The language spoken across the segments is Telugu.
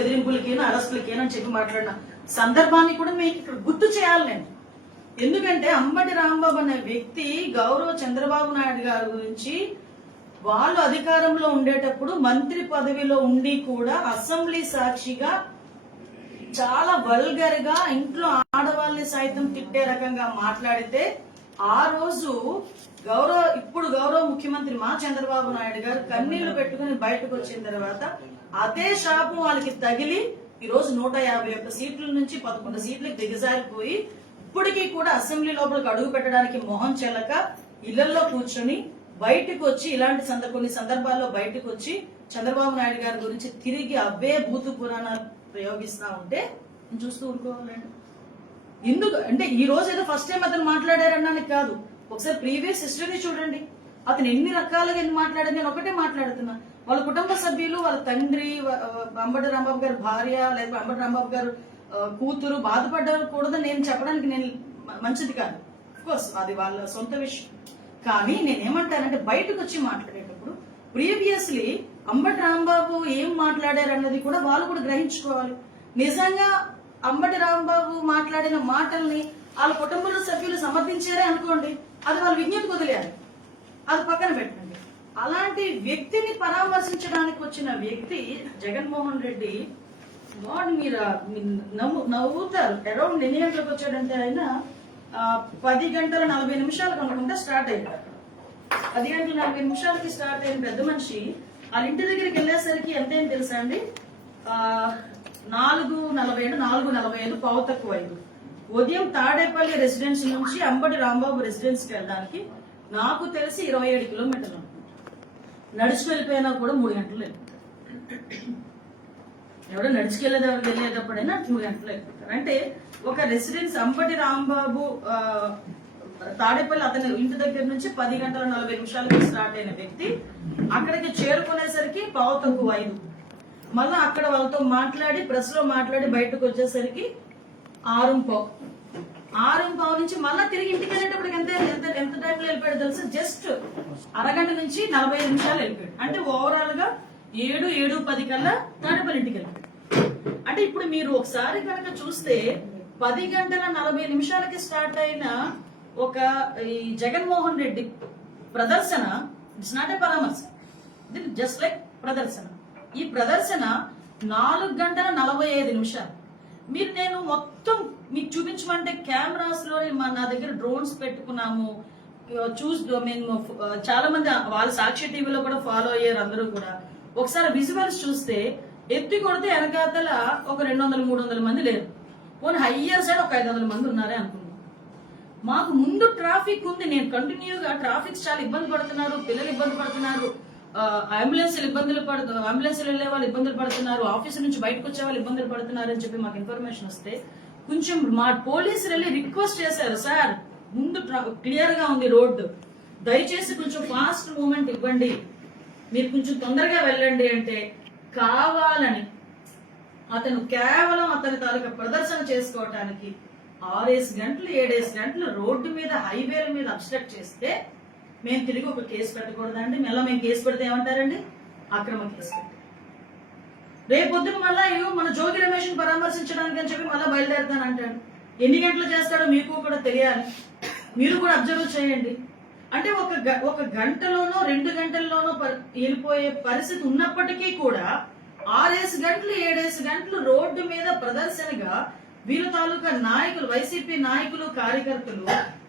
బెదిరింపులకి అరెస్టులకి అని చెప్పి మాట్లాడిన సందర్భాన్ని కూడా మీకు ఇక్కడ గుర్తు చేయాలి నేను. ఎందుకంటే అంబటి రాంబాబు అనే వ్యక్తి గౌరవ చంద్రబాబు నాయుడు గారి గురించి వాళ్ళు అధికారంలో ఉండేటప్పుడు మంత్రి పదవిలో ఉండి కూడా అసెంబ్లీ సాక్షిగా చాలా వల్గర్ గా ఇంట్లో ఆడవాళ్ళని సైతం తిట్టే రకంగా మాట్లాడితే ఆ రోజు ఇప్పుడు గౌరవ ముఖ్యమంత్రి మా చంద్రబాబు నాయుడు గారు కన్నీళ్లు పెట్టుకుని బయటకు వచ్చిన తర్వాత అదే శాపం వాళ్ళకి తగిలి ఈ రోజు 151 సీట్ల నుంచి 11 సీట్లకు దిగజారిపోయి ఇప్పటికీ కూడా అసెంబ్లీ లోపలికి అడుగు పెట్టడానికి మొహం చెల్లక ఇళ్లలో కూర్చొని బయటకు వచ్చి ఇలాంటి కొన్ని సందర్భాల్లో బయటకు వచ్చి చంద్రబాబు నాయుడు గారి గురించి తిరిగి అవే భూతు పురాణాలు ప్రయోగిస్తా ఉంటే చూస్తూ ఊరుకోవాలండి. ఎందుకు అంటే ఈ రోజు ఏదో ఫస్ట్ టైం అతను మాట్లాడారన్నానికి కాదు, ఒకసారి ప్రీవియస్ హిస్టరీ చూడండి. అతను ఎన్ని రకాలుగా ఎన్ని మాట్లాడారు. నేను ఒకటే మాట్లాడుతున్నా, వాళ్ళ కుటుంబ సభ్యులు, వాళ్ళ తండ్రి, అంబటి రాంబాబు గారి భార్య, లేదా అంబటి రాంబాబు గారు కూతురు బాధపడకూడదని నేను చెప్పడానికి నేను మంచిది కాదు. కోర్స్ అది వాళ్ళ సొంత విషయం. కానీ నేనేమంటానంటే బయటకు వచ్చి మాట్లాడేటప్పుడు ప్రీవియస్లీ అంబటి రాంబాబు ఏం మాట్లాడారు అన్నది కూడా వాళ్ళు కూడా గ్రహించుకోవాలి. నిజంగా అంబటి రాంబాబు మాట్లాడిన మాటల్ని వాళ్ళ కుటుంబంలో సభ్యులు సమర్థించారే అనుకోండి, అది వాళ్ళ విజ్ఞతకు వదిలేయాలి, అది పక్కన పెట్టండి. అలాంటి వ్యక్తిని పరామర్శించడానికి వచ్చిన వ్యక్తి జగన్మోహన్ రెడ్డి. వాడు మీరు నవ్వుతారు. అరౌండ్ ఎన్ని గంటలకు వచ్చాడంటే ఆయన 10 గంటల 40 నిమిషాలకు అనుకుంటా స్టార్ట్ అయ్యాడు. 10 గంటల 40 నిమిషాలకి స్టార్ట్ అయిన పెద్ద మనిషి వాళ్ళ ఇంటి దగ్గరికి వెళ్ళేసరికి ఎంతేం తెలుసా అండి, 4:40 పావు తక్కువ 5. ఉదయం తాడేపల్లి రెసిడెన్స్ నుంచి అంబటి రాంబాబు రెసిడెన్స్ కి వెళ్ళడానికి నాకు తెలిసి 27 కిలోమీటర్లు అనుకుంటా. నడుచుకు వెళ్ళిపోయినా కూడా 3 గంటలు వెళ్ళిపోతారు. ఎవడో నడుచుకెళ్ళేది ఎవరు వెళ్ళేటప్పుడైనా 3 గంటలు వెళ్ళిపోతారు. అంటే ఒక రెసిడెన్స్ అంబటి రాంబాబు తాడేపల్లి అతని ఇంటి దగ్గర నుంచి 10 గంటల 40 నిమిషాలకి స్టార్ట్ అయిన వ్యక్తి అక్కడికి చేరుకునేసరికి పావు తక్కువ 5. మళ్ళా అక్కడ వాళ్ళతో మాట్లాడి ప్రెస్ లో మాట్లాడి బయటకు వచ్చేసరికి 6:15 నుంచి మళ్ళా తిరిగి ఇంటికి వెళ్ళేటప్పటికి ఎంత టైంలో వెళ్ళిపోయాడు తెలుసా, జస్ట్ అరగంట నుంచి 45 నిమిషాలు వెళ్ళిపోయాడు. అంటే ఓవరాల్ గా 7:10 కల్లా తాడేపల్లి ఇంటికి వెళ్ళిపోయాడు. అంటే ఇప్పుడు మీరు ఒకసారి కనుక చూస్తే 10 గంటల 40 నిమిషాలకి స్టార్ట్ అయిన ఒక ఈ జగన్మోహన్ రెడ్డి ప్రదర్శన, ఇట్స్ నాట్ ఏ పరామర్శ, జస్ట్ లైక్ ప్రదర్శన. ఈ ప్రదర్శన 4 గంటల 45 నిమిషాలు. మీరు నేను మొత్తం మీకు చూపించమంటే కెమెరాస్ లో నా దగ్గర డ్రోన్స్ పెట్టుకున్నాము, మేము చాలా మంది వాళ్ళ సాక్షి టీవీలో కూడా ఫాలో అయ్యారు అందరూ కూడా. ఒకసారి విజువల్స్ చూస్తే ఎత్తి కొడితే వెనకాతల ఒక 200-300 మంది లేరు, పోనీ హయ్యర్ సైడ్ ఒక 500 మంది ఉన్నారే అనుకున్నాం. మాకు ముందు ట్రాఫిక్ ఉంది. నేను కంటిన్యూగా ట్రాఫిక్ చాలా ఇబ్బంది పడుతున్నారు, పిల్లలు ఇబ్బంది పడుతున్నారు, అంబులెన్స్ వెళ్లే వాళ్ళు ఇబ్బందులు పడుతున్నారు, ఆఫీసు నుంచి బయటకు వచ్చే వాళ్ళు ఇబ్బందులు పడుతున్నారు అని చెప్పి మాకు ఇన్ఫర్మేషన్ వస్తే కొంచెం మా పోలీసులు వెళ్ళి రిక్వెస్ట్ చేశారు, సార్ ముందు క్లియర్ గా ఉంది రోడ్డు, దయచేసి కొంచెం ఫాస్ట్ మూవ్మెంట్ ఇవ్వండి, మీరు కొంచెం తొందరగా వెళ్ళండి అంటే కావాలని అతను కేవలం అతని తాలూకా ప్రదర్శన చేసుకోవటానికి 6 గంటలు 7 గంటలు రోడ్డు మీద హైవేల మీద అబ్స్ట్రక్ట్ చేస్తే మేము తిరిగి ఒక కేసు పెట్టకూడదండి. మళ్ళీ మేము కేసు పెడితే ఏమంటారండి, అక్రమ కేసు పెట్టి రేపొద్దున మళ్ళా మన జోగి రమేష్ పరామర్శించడానికి అని చెప్పి మళ్ళీ బయలుదేరుతానంటాడు. ఎన్ని గంటలు చేస్తాడో మీకు కూడా తెలియాలి, మీరు కూడా అబ్జర్వ్ చేయండి. అంటే ఒక గంటలోనో 2 గంటల్లోనో వెళ్ళిపోయే పరిస్థితి ఉన్నప్పటికీ కూడా 6 గంటలు 7 గంటలు రోడ్డు మీద ప్రదర్శనగా వీళ్ళ తాలూకా నాయకులు, వైసీపీ నాయకులు, కార్యకర్తలు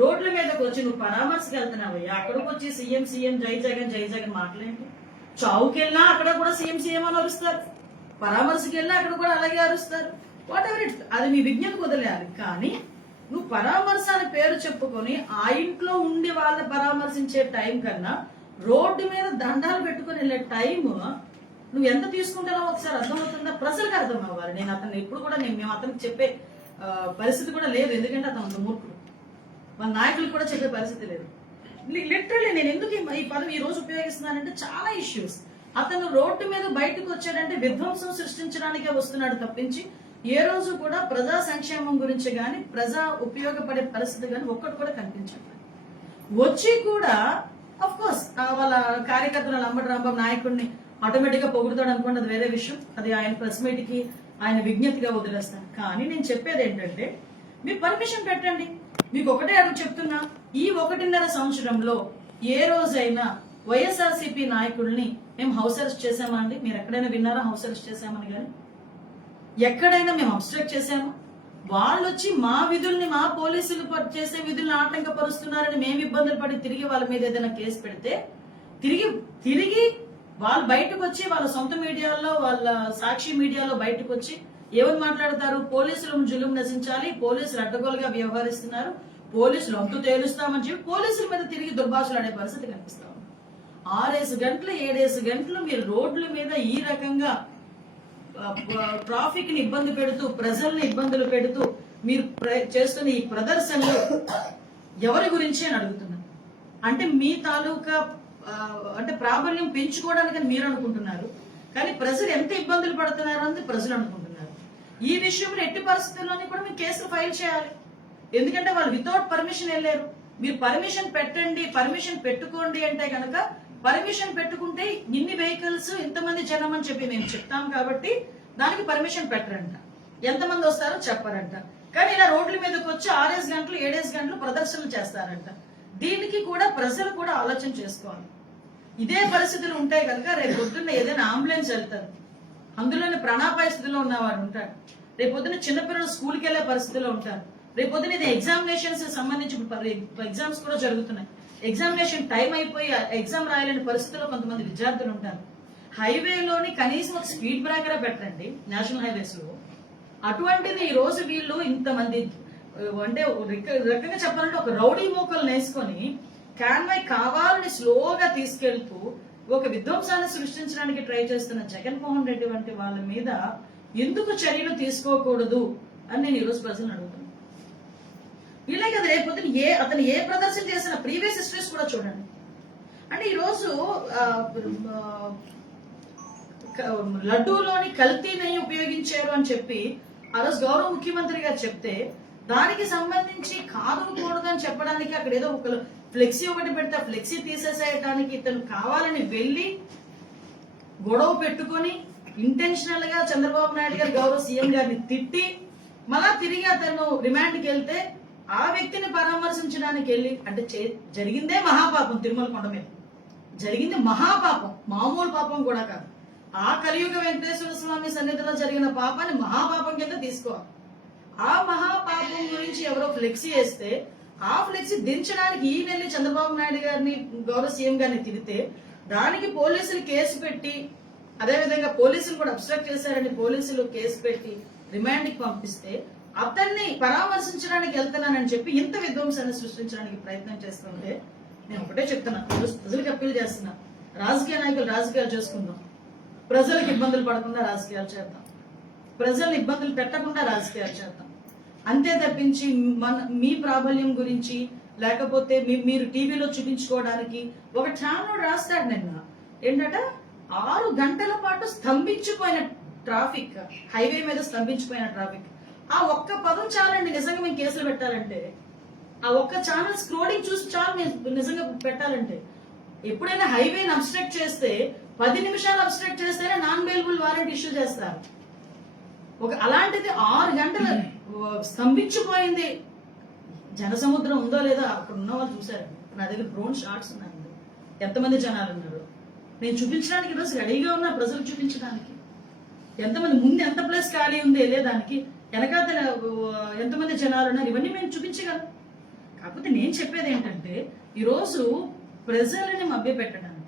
రోడ్ల మీదకి వచ్చి నువ్వు పరామర్శకు వెళ్తున్నావయ్యా, అక్కడికి వచ్చి సీఎం జై జగన్ మాటలేంటి. చావుకి వెళ్ళినా అక్కడ కూడా సీఎం అని అరుస్తారు, పరామర్శకి వెళ్ళినా అక్కడ కూడా అలాగే అరుస్తారు. వాట్ ఎవర్ ఇట్, అది మీ విజ్ఞతకు వదిలేయాలి. కానీ నువ్వు పరామర్శ అని పేరు చెప్పుకొని ఆ ఇంట్లో ఉండి వాళ్ళని పరామర్శించే టైం కన్నా రోడ్డు మీద దండాలు పెట్టుకుని వెళ్ళే టైం నువ్వు ఎంత తీసుకుంటానో ఒకసారి అర్థమవుతుందా? ప్రజలకు అర్థం అవ్వాలి. నేను అతను ఎప్పుడు కూడా మేము అతనికి చెప్పే పరిస్థితి కూడా లేదు, ఎందుకంటే అతను మూర్ఖుడు, వాళ్ళ నాయకులకు కూడా చెప్పే పరిస్థితి లేదు. లిటరల్లీ నేను ఎందుకు ఈ పదం ఈ రోజు ఉపయోగిస్తున్నానంటే చాలా ఇష్యూస్. అతను రోడ్డు మీద బయటకు వచ్చాడంటే విధ్వంసం సృష్టించడానికే వస్తున్నాడు తప్పించి ఏ రోజు కూడా ప్రజా సంక్షేమం గురించి గాని ప్రజా ఉపయోగపడే పరిస్థితి గాని ఒక్కటి కూడా కనిపించట్లేదు. వచ్చి కూడా అఫ్ కోర్స్ వాళ్ళ కార్యకర్తలు లంబడి రాంబాబు నాయకుడిని ఆటోమేటిక్ గా పొగుడుతాడు అనుకోండి, అది వేరే విషయం. అది ఆయన ప్రెస్ మీట్ కి ఆయన విజ్ఞప్తిగా వదిలేస్తాను. కానీ నేను చెప్పేది ఏంటంటే మీరు పర్మిషన్ పెట్టండి. మీకు ఒకటే అడుగు చెప్తున్నా, ఈ 1.5 సంవత్సరంలో ఏ రోజైనా వైఎస్ఆర్సీపీ నాయకుల్ని మేము హౌస్ అరెస్ట్ చేశామా అండి? మీరు ఎక్కడైనా విన్నారా హౌస్ అరెస్ట్ చేశామని? కానీ ఎక్కడైనా మేము అబ్స్ట్రక్ట్ చేశామా? వాళ్ళు వచ్చి మా విధుల్ని, మా పోలీసులు చేసే విధుల్ని ఆటంకపరుస్తున్నారని మేము ఇబ్బందులు పడి తిరిగి వాళ్ళ మీద ఏదైనా కేసు పెడితే తిరిగి వాళ్ళు బయటకు వచ్చి వాళ్ళ సొంత మీడియాలో, వాళ్ళ సాక్షి మీడియాలో బయటకు వచ్చి ఏమని మాట్లాడతారు? పోలీసులను జులుం నశించాలి, పోలీసులు అడ్డగోలుగా వ్యవహరిస్తున్నారు, పోలీసులు అంతు తేలుస్తామని చెప్పి పోలీసుల మీద తిరిగి దుర్భాషలు ఆడే పరిస్థితి కనిపిస్తా ఉంది. 6 గంటలు 7 గంటలు మీరు రోడ్ల మీద ఈ రకంగా ట్రాఫిక్ ని ఇబ్బంది పెడుతూ, ప్రజల్ని ఇబ్బందులు పెడుతూ మీరు చేస్తున్న ఈ ప్రదర్శనలు ఎవరి గురించి అని అడుగుతున్నారు. అంటే మీ తాలూకా అంటే ప్రాబల్యం పెంచుకోవడానికి మీరు అనుకుంటున్నారు, కానీ ప్రజలు ఎంత ఇబ్బందులు పడుతున్నారు అని ప్రజలు అనుకుంటున్నారు. ఈ విషయంలో ఎట్టి పరిస్థితుల్లోనే కూడా మీరు కేసులు ఫైల్ చేయాలి. ఎందుకంటే వాళ్ళు వితౌట్ పర్మిషన్ వెళ్ళారు. మీరు పర్మిషన్ పెట్టండి, పర్మిషన్ పెట్టుకోండి అంటే కనుక పర్మిషన్ పెట్టుకుంటే ఇన్ని వెహికల్స్ ఇంతమంది జనం అని చెప్పి మేము చెప్తాం కాబట్టి దానికి పర్మిషన్ పెట్టరంట. ఎంతమంది వస్తారో చెప్పారంట. కానీ ఇలా రోడ్ల మీదకి వచ్చి 6 గంటలు 7 గంటలు ప్రదర్శనలు చేస్తారంట. దీనికి కూడా ప్రజలు కూడా ఆలోచన చేసుకోవాలి. ఇదే పరిస్థితులు ఉంటాయి కనుక రేపు పొద్దున్న ఏదైనా అంబులెన్స్ వెళ్తారు, అందులోనే ప్రాణాపాయ స్థితిలో ఉన్నవాడు ఉంటాడు. రేపు పొద్దున్న చిన్నపిల్లలు స్కూల్కి వెళ్లే పరిస్థితిలో ఉంటారు. రేపు పొద్దున్న ఇది ఎగ్జామినేషన్స్ సంబంధించి ఎగ్జామ్స్ కూడా జరుగుతున్నాయి. ఎగ్జామినేషన్ టైం అయిపోయి ఎగ్జామ్ రాయలేని పరిస్థితుల్లో కొంతమంది విద్యార్థులు ఉంటారు. హైవేలోని కనీసం ఒక స్పీడ్ బ్రేకరే పెట్టండి నేషనల్ హైవేస్ లో. అటువంటిది ఈ రోజు వీళ్ళు ఇంతమంది అంటే రకంగా చెప్పాలంటే ఒక రౌడీ మోకలు నేసుకొని కాన్వాయ్ కావాలని స్లోగా తీసుకెళ్తూ ఒక విధ్వంసాన్ని సృష్టించడానికి ట్రై చేస్తున్న జగన్మోహన్ రెడ్డి వంటి వాళ్ళ మీద ఎందుకు చర్యలు తీసుకోకూడదు అని నేను ఈరోజు ప్రజలను అడుగుతున్నాను. వీళ్ళే కదా రేపొద్దున అతను ఏ ప్రదర్శన చేసిన ప్రీవియస్ హిస్టరీస్ కూడా చూడండి. అంటే ఈరోజు లడ్డూలోని కల్తీ నెయ్యి ఉపయోగించారు అని చెప్పి ఆ రోజు గౌరవ ముఖ్యమంత్రి గారు చెప్తే దానికి సంబంధించి కాదు కూడదు అని చెప్పడానికి అక్కడ ఏదో ఒక ఫ్లెక్సీ ఒకటి పెడితే ఫ్లెక్సీ తీసేసేయడానికి ఇతను కావాలని వెళ్లి గొడవ పెట్టుకుని ఇంటెన్షనల్ గా చంద్రబాబు నాయుడు గారు గౌరవ సీఎం గారిని తిట్టి మళ్ళా తిరిగి అతను రిమాండ్కి వెళ్తే ఆ వ్యక్తిని పరామర్శించడానికి వెళ్ళి అంటే జరిగిందే మహాపాపం. తిరుమల కొండ మీద జరిగింది మహాపాపం, మామూలు పాపం కూడా కాదు. ఆ కలియుగ వెంకటేశ్వర స్వామి సన్నిధిలో జరిగిన పాపాన్ని మహాపాపం కింద తీసుకోవాలి. ఆ మహాపాపం గురించి ఎవరో ఫ్లెక్సీ వేస్తే ఆ ఫ్లెక్సీ దించడానికి ఈ నెల్లి చంద్రబాబు నాయుడు గారిని గౌరవ సీఎం గారిని తిరిగితే దానికి పోలీసులు కేసు పెట్టి, అదేవిధంగా పోలీసులు కూడా అబ్స్ట్రక్ట్ చేశారని పోలీసులు కేసు పెట్టి రిమాండ్కి పంపిస్తే అతన్ని పరామర్శించడానికి వెళ్తున్నానని చెప్పి ఇంత విధ్వంసాన్ని సృష్టించడానికి ప్రయత్నం చేస్తుంటే నేను ఒకటే చెప్తున్నా, ప్రజలకు అప్పీల్ చేస్తున్నా, రాజకీయ నాయకులు రాజకీయాలు చేసుకుందాం, ప్రజలకు ఇబ్బందులు పడకుండా రాజకీయాలు చేద్దాం, ప్రజల్ని ఇబ్బందులు పెట్టకుండా రాజకీయాలు చేద్దాం. అంతే తప్పించి మీ ప్రాబల్యం గురించి లేకపోతే మీరు టీవీలో చూపించుకోవడానికి ఒక ఛానల్ రాస్తాడు నిన్న ఏంటంటే 6 గంటల పాటు స్తంభించిపోయిన ట్రాఫిక్, హైవే మీద స్తంభించిపోయిన ట్రాఫిక్. ఆ ఒక్క పదం చాలండి నిజంగా మేము కేసులు పెట్టాలంటే. ఆ ఒక్క ఛానల్ స్క్రోలింగ్ చూసి చాలు నిజంగా పెట్టాలంటే. ఎప్పుడైనా హైవేని అబ్స్ట్రక్ట్ చేస్తే 10 నిమిషాలు అబ్స్ట్రక్ట్ చేస్తేనే నాన్ బెయిలబుల్ వారెంట్ ఇష్యూ చేస్తారు. అలాంటిది 6 గంటలు స్తంభించిపోయింది. జనసముద్రం ఉందో లేదో అక్కడ ఉన్న వాళ్ళు చూసారు. నా దగ్గర డ్రోన్ షాట్స్ ఉన్నాయి, ఎంతమంది జనాలు ఉన్నారు. నేను చూపించడానికి ఈరోజు రెడీగా ఉన్నా, ప్రజలకు చూపించడానికి. ఎంతమంది ముందు ఎంత ప్లేస్ ఖాళీ ఉంది వెళ్ళేదానికి, వెనకాల ఎంతమంది జనాలు ఉన్నారు, ఇవన్నీ మేము చూపించగలం. కాకపోతే నేను చెప్పేది ఏంటంటే ఈరోజు ప్రజలని మభ్యపెట్టడానికి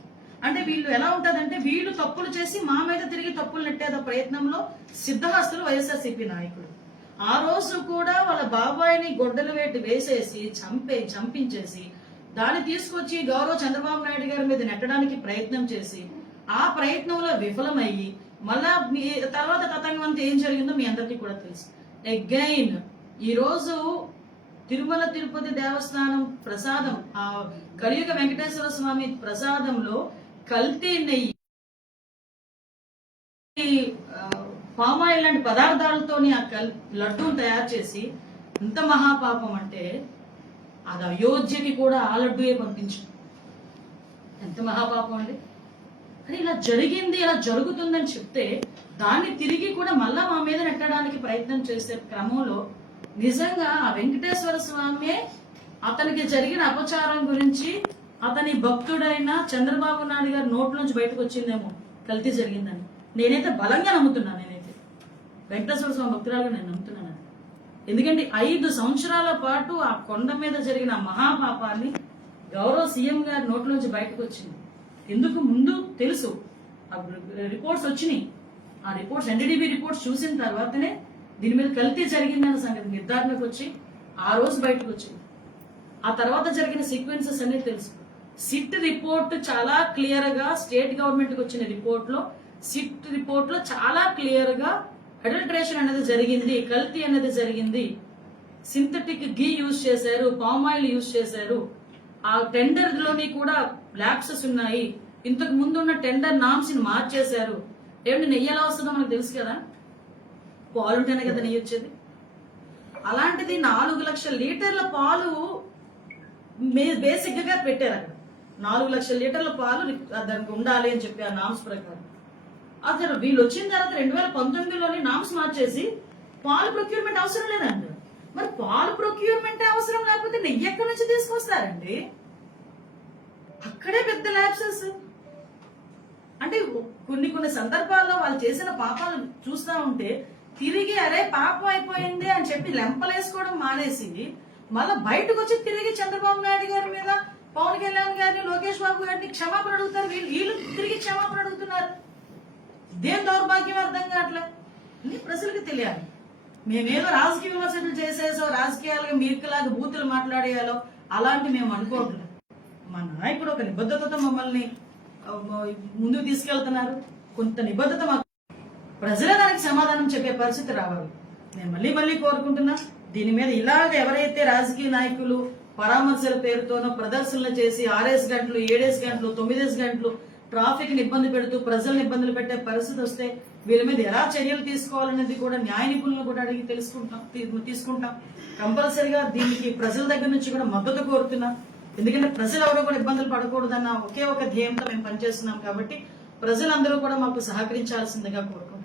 అంటే వీళ్ళు ఎలా ఉంటదంటే వీళ్ళు తప్పులు చేసి మా మీద తిరిగి తప్పులు నెట్టేద ప్రయత్నంలో సిద్ధహస్తులు వైఎస్ఆర్సీపీ నాయకులు. ఆ రోజు కూడా వాళ్ళ బాబాయిని గొడ్డలు వేసేసి చంపించేసి దాన్ని తీసుకొచ్చి గౌరవ చంద్రబాబు నాయుడు గారి మీద నెట్టడానికి ప్రయత్నం చేసి ఆ ప్రయత్నంలో విఫలమయ్యి మళ్ళా తర్వాత తతంగం ఏం జరిగిందో మీ అందరికీ కూడా తెలుసు. అగైన్ ఈ రోజు తిరుమల తిరుపతి దేవస్థానం ప్రసాదం, ఆ కలియుగ వెంకటేశ్వర స్వామి ప్రసాదంలో కల్తీ నెయ్యి, పామాయిల్ లాంటి పదార్థాలతోని ఆ లడ్డూను తయారు చేసి ఎంత మహాపాపం అంటే అది అయోధ్యకి కూడా ఆ లడ్డూయే పంపించారు. ఎంత మహాపాపం అండి. కానీ ఇలా జరిగింది, ఇలా జరుగుతుందని చెప్తే దాన్ని తిరిగి కూడా మళ్ళా మా మీద నెట్టడానికి ప్రయత్నం చేసే క్రమంలో నిజంగా ఆ వెంకటేశ్వర స్వామి అతనికి జరిగిన అపచారం గురించి అతని భక్తుడైన చంద్రబాబు నాయుడు గారి నోట్లోంచి బయటకు వచ్చిందేమో కల్తీ జరిగిందని నేనైతే బలంగా నమ్ముతున్నాను. నేనైతే వెంకటేశ్వర స్వామి భక్తురాలుగా నేను నమ్ముతున్నాను. ఎందుకంటే 5 సంవత్సరాల పాటు ఆ కొండ మీద జరిగిన మహాపాపాన్ని గౌరవ సీఎం గారి నోట్లోంచి బయటకు వచ్చింది. ఎందుకు ముందు తెలుసు, ఆ రిపోర్ట్స్ వచ్చినాయి. ఆ రిపోర్ట్స్ ఎన్డీడీబీ రిపోర్ట్స్ చూసిన తర్వాతనే దీని మీద కల్తీ జరిగిందన్న సంగతి నిర్ధారణకు వచ్చి ఆ రోజు బయటకు వచ్చింది. ఆ తర్వాత జరిగిన సీక్వెన్సెస్ అనేది తెలుసు. సిట్ రిపోర్ట్ చాలా క్లియర్ గా స్టేట్ గవర్నమెంట్ కి వచ్చిన సిట్ రిపోర్ట్ లో చాలా క్లియర్ గా అడల్టరేషన్ అనేది జరిగింది, కల్తీ అనేది జరిగింది, సింథటిక్ గీ యూజ్ చేశారు, పామ్ ఆయిల్ యూజ్ చేశారు, ఆ టెండర్ లోని కూడా ల్యాప్సెస్ ఉన్నాయి, ఇంతకు ముందు ఉన్న టెండర్ నామ్స్ ని మార్చేశారు. ఏమిటి నెయ్యి ఎలా వస్తుందో మనకు తెలుసు కదా, పాలు ఉంటేనే కదా నెయ్యి వచ్చేది. అలాంటిది 4 లక్షల లీటర్ల పాలు బేసిక్ గా పెట్టారు అక్కడ. 4 లక్షల లీటర్ల పాలు దానికి ఉండాలి అని చెప్పి ఆ నామ్స్ ప్రకారం. అసలు వీళ్ళు వచ్చిన తర్వాత 2019లోని నామ్స్ మార్చేసి పాలు ప్రొక్యూర్మెంట్ అవసరం లేదండి. మరి పాలు ప్రొక్యూర్మెంట్ అవసరం లేకపోతే నెయ్యి ఎక్కడి నుంచి తీసుకొస్తారండి? అక్కడే పెద్ద ల్యాప్సెస్. అంటే కొన్ని సందర్భాల్లో వాళ్ళు చేసిన పాపాలు చూస్తా ఉంటే తిరిగి అరే పాపం అయిపోయింది అని చెప్పి లెంపలేసుకోవడం మానేసి మళ్ళీ బయటకు వచ్చి తిరిగి చంద్రబాబు నాయుడు గారి మీద, పవన్ కళ్యాణ్ గారిని, లోకేష్ బాబు గారిని క్షమాపణ అడుగుతారు. వీళ్ళు తిరిగి క్షమాపణ అడుగుతున్నారు. ఇదేం దౌర్భాగ్యం అర్థం కావట్లే. అన్ని ప్రజలకు తెలియాలి. మేమేదో రాజకీయ విమర్శలు చేసేసో రాజకీయాలుగా మీకులాగా బూతులు మాట్లాడేయాలో అలాంటి మేము అనుకోవట్లేదు. మా నాయకుడు ఒక నిబద్ధతతో మమ్మల్ని ముందుకు తీసుకెళ్తున్నారు. కొంత నిబద్ధత మాకు ప్రజలే దానికి సమాధానం చెప్పే పరిస్థితి రావాలి. నేను మళ్ళీ కోరుకుంటున్నా, దీని మీద ఇలాగ ఎవరైతే రాజకీయ నాయకులు పరామర్శల పేరుతోనో ప్రదర్శనలు చేసి 6 గంటలు 7 గంటలు 9 గంటలు ట్రాఫిక్ ని ఇబ్బంది పెడుతూ ప్రజలను ఇబ్బందులు పెట్టే పరిస్థితి వస్తే వీళ్ళ మీద ఎలా చర్యలు తీసుకోవాలనేది కూడా న్యాయ నిపుణులను కూడా అడిగి తీసుకుంటాం. కంపల్సరిగా దీనికి ప్రజల దగ్గర నుంచి కూడా మద్దతు కోరుతున్నాం. ఎందుకంటే ప్రజలు ఎవరో కూడా ఇబ్బందులు పడకూడదన్న ఒకే ఒక ధ్యేయంతో మేము పనిచేస్తున్నాం. కాబట్టి ప్రజలందరూ కూడా మాకు సహకరించాల్సిందిగా కోరుకుంటున్నాం.